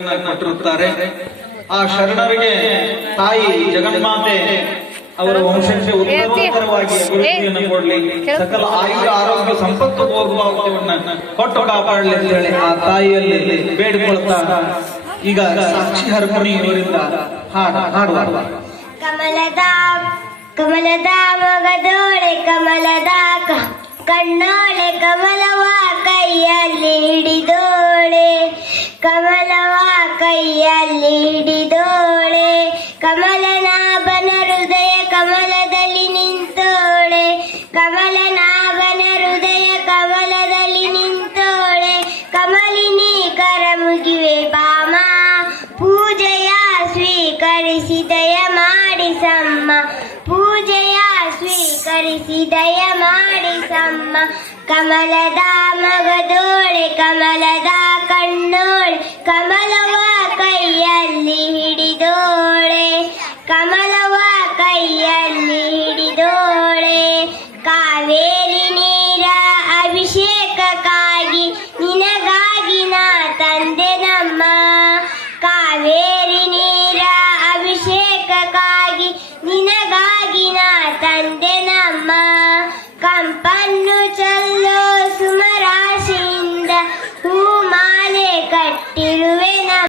ಕೊಟ್ಟಿರುತ್ತಾರೆ. ಆ ಶರಣರಿಗೆ ತಾಯಿ ಜಗನ್ಮಾತೆ ಅವರ ವಂಶಕ್ಕೆ ಉತ್ತರೋತ್ತರವಾಗಿ ಅಭಿವೃದ್ಧಿಯನ್ನು ಕೊಡ್ಲಿ, ಸಕಲ ಆಯುಧ ಆರೋಗ್ಯ ಸಂಪತ್ತು ಭೋಗಭಾಗ್ಯವನ್ನ ಕೊಟ್ಟು ಕಾಪಾಡಲಿ ಅಂತ ಹೇಳಿ ಆ ತಾಯಿಯಲ್ಲಿ ಬೇಡಿಕೊಳ್ತಾ ಈಗ ಸಾಕ್ಷಿ ಹರಮುನಿ ಇವರಿಂದ ಹಾಡುವ ಕಮಲದ ಮೊಗದೋಳೆ ಕಮಲದ ಕಣ್ಣೋಳೆ ಕಮಲವ ಕೈಯಲ್ಲಿ ಹಿಡಿದೋಳೆ, ಕಮಲವ ಕೈಯಲ್ಲಿ ಹಿಡಿದೋಳೆ, ಕಮಲನಾಭನ ಹೃದಯ ಕಮಲದಲ್ಲಿ ನಿಂತೋಳೆ, ಕಮಲನಾಭನ ಹೃದಯ ಕಮಲದಲ್ಲಿ ನಿಂತೋಳೆ, ಕಮಲಿನಿ ಕರ ಮುಗಿವೆ ಬಾಮ ಪೂಜೆಯ ಸ್ವೀಕರಿಸಿ ದಯ ಮಾಡಿಸಮ್ಮ, ಪೂಜೆಯ ಸ್ವೀಕರಿಸಿ ದಯ ಮಾಡಿಸಮ್ಮ. ಕಮಲದ ಮಗದೋಳೆ ಕಮಲದ ಕಣ್ಣೋಳೆ ಕಮಲವ ಕೈಯಲ್ಲಿ ಹಿಡಿದೋಳೆ, ಕಮಲವ ಕೈಯಲ್ಲಿ ಹಿಡಿದೋಳೆ. ಕಾವೇರಿ ನೀರ ಅಭಿಷೇಕಕ್ಕಾಗಿ ನಿನಗಾಗಿ ನಾ ತಂದೆ